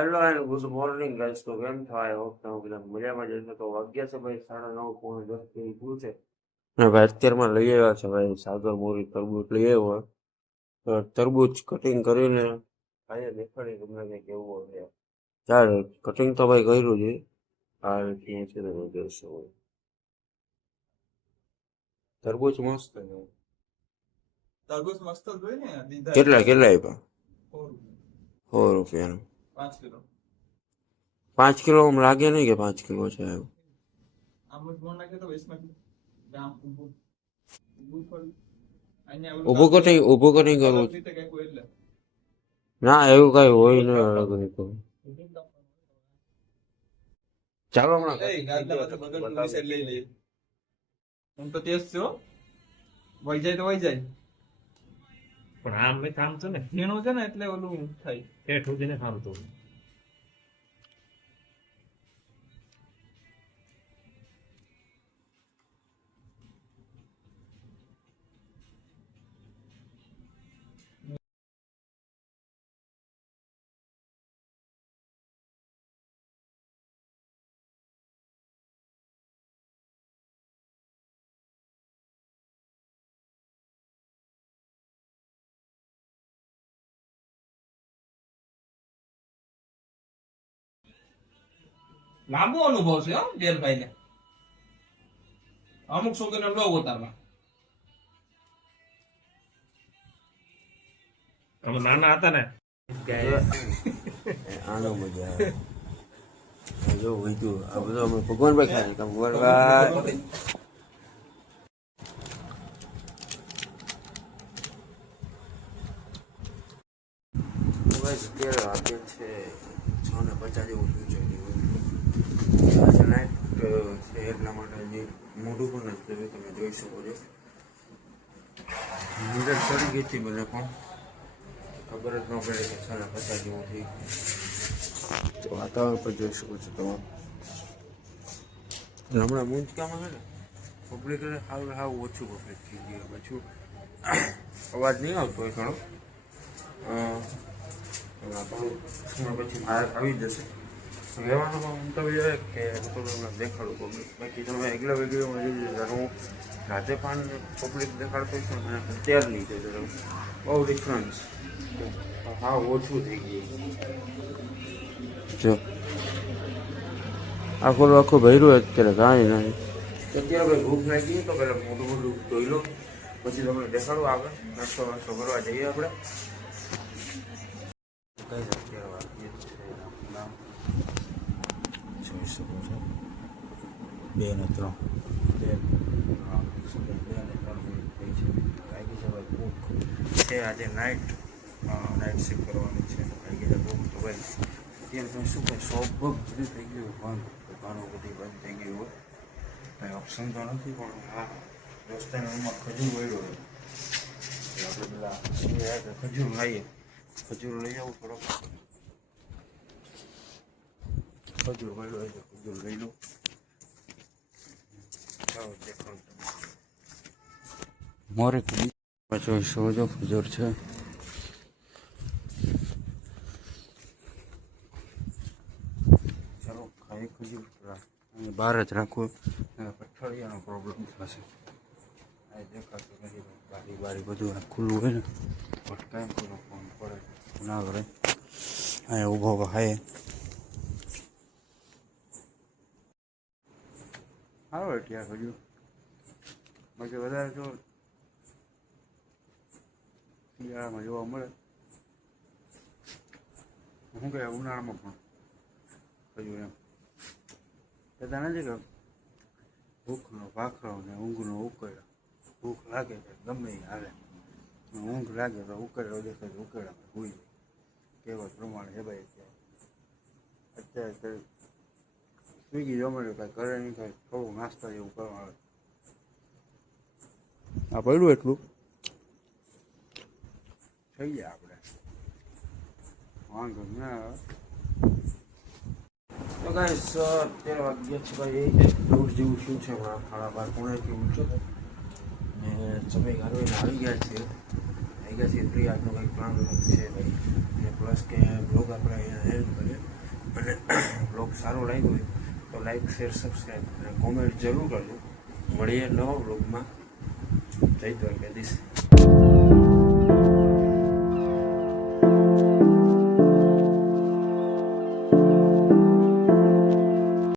Hello and good morning guys. તો કેમ છો? આઈ હોપ તમે બધા મજામાં જ હશો. તો વાગ્યા છે ભાઈ 9:30 જેવું થયું છે ને ભાઈ. અત્યારમાં લઈ આવ્યા છે ભાઈ સાગર મોરી તરબૂચ લઈ આવ્યો. તો તરબૂચ કટિંગ કરીને ભાઈએ દેખાડી તમને કે કેવું છે. ચાલ કટિંગ તો ભાઈ કર્યું છે. આ ત્યાં છે તમે જોશો તરબૂચ મસ્ત છે. તરબૂચ મસ્ત જ હોય ને. દીધા કેટલા કેટલા આપ્યા? 100 100 રૂપિયાનું 5 કિલો. 5 કિલો આમ લાગે નહીં કે 5 કિલો છે. આમ જ બોલ નાખે તો 20 માં ગામ ઊભું થોડું અહીંયા ઊભું કટિંગ કરવું છે. રીતે કઈ કોઈ એટલે ના એવું કઈ હોય ને અલગ નહીં. ચાલો હમણાં એ ગાદલા વાતો બગલ પોલીસ લઈ લે. હું તો તેજ છો વઈ જાય તો વઈ જાય, પણ આમ મેં કામ છે ને ખીણું છે ને એટલે ઓલું થાય. ઠેઠ સુધી ને કામ તો લાંબો અનુભવ છે હો બેનભાઈ ને. અમુક છોકરીને બ્લોગ ઉતારવા અમે નાના હતા ને આનો મજા આવે. જો વૈદ્યુ આ બધું અમે ભગવાનભાઈ ખાય કે ભગવાનભાઈ અત્યારે વાગે છે 6:50 જેવું થયું છે. આજે નાઇટ છે એટલા માટે હજી મોઢું પણ નથી જોયું. તમે જોઈ શકો છો નીંદર ચડી ગઈ હતી મને પણ ખબર જ ન પડે કે 6:50 જેવું થઈ ગયું. તો વાતાવરણ પર જોઈ શકો છો તમે. હમણાં મૂંચકામાં છે ને પબ્લિક હાવ ઓછું પબ્લિક થઈ ગયું. પાછું અવાજ નહીં આવતો હોય ઘણો. પછી બહાર આવી જશે. કહેવાનો મંતવ્ય કે હું તો તમને દેખાડું પબ્લિક. બાકી તમે એકલા વિડીયોમાં જોઈ જશે. હું રાતે પણ પબ્લિક દેખાડતો છું અને અત્યારની છે બહુ ડિફરન્સ. હા ઓછું થઈ ગયું. જો આખું ભર્યું અત્યારે કાંઈ નહીં. અત્યારે ભાઈ ભૂખ લાગી તો પહેલાં મોટું ધોઈ લો પછી તમને દેખાડું. આગળ નાસ્તો વાસ્તો કરવા જઈએ આપણે. કઈ અત્યારે વાગીએ છે જોઈ શકો છો 2 ને 3 થઈ છે. લાગી છે ભાઈ ભૂખ છે. આજે નાઇટ શિફ્ટ કરવાની છે. લાગી છે ભૂખ તો ભાઈ. અત્યારે તમે શું કહે શોપ બગ બધું થઈ ગયું બંધ. દુકાનો બધી બંધ થઈ ગઈ હોય કંઈ ઓપ્શન તો નથી. પણ હા રસ્તાના રૂમમાં ખજૂર વળ્યો હોય આપણે પેલા ખજૂર ખાઈએ. ખજૂર લઈ આવું થોડોક. ખજૂર વળ્યો હોય તો ખજૂર લઈ લો. ચાલો દેખાડું મોરે જોઈ શકો છો ખજૂર છે. ચાલો ખાઈ ખજૂર. અહીં બહાર જ રાખવું. પથ્થરિયાનો પ્રોબ્લેમ થશે. આ દેખાતું નથી. બારી બધું ખુલ્લું હોય ને ભટકાય ખુલ્લો ફોન પડે ના કરે. અહીંયા ઊભો ખાય સારું ત્યાં ખજૂર. બાકી વધારે જો શિયાળામાં જોવા મળે. શું કહે ઉનાળામાં પણ ખજૂર એમ કહેતા નથી કે ભૂખનો ભાખરો ને ઊંઘનો ઉકેળો. ભૂખ લાગે કે ગમે એ હાલે. ઊંઘ લાગે તો ઉકેળો દેખાય તો ઉકેળામાં ભૂઈ જાય. કહેવત પ્રમાણે છે ભાઈ. અત્યારે સ્વિગી જોમેટો કાંઈ કરે નહીં. કાંઈ થોડું નાસ્તા જેવું કરવા આવે. આ પડ્યું એટલું થઈ જાય આપણે વાંધો ના આવે. તો ગાઈસ અત્યારે વાગ્યા છે ભાઈ 9 જેવું થયું છે. હમણાં 12:30 જેવું છે ને સમય ગાળવીને આવી ગયા છે. વાગ્યાથી ફ્રી આજનો કંઈક પ્લાન છે ભાઈ, અને પ્લસ કે બ્લોગ આપણે અહીંયા હેલ્પ કરીએ, અને બ્લોગ સારો લાગ્યો હોય તો લાઈક શેર સબસ્ક્રાઈબ અને કોમેન્ટ જરૂર કરજો. મળીએ નવા બ્લોગમાં. જય દ્વારકાધીશ.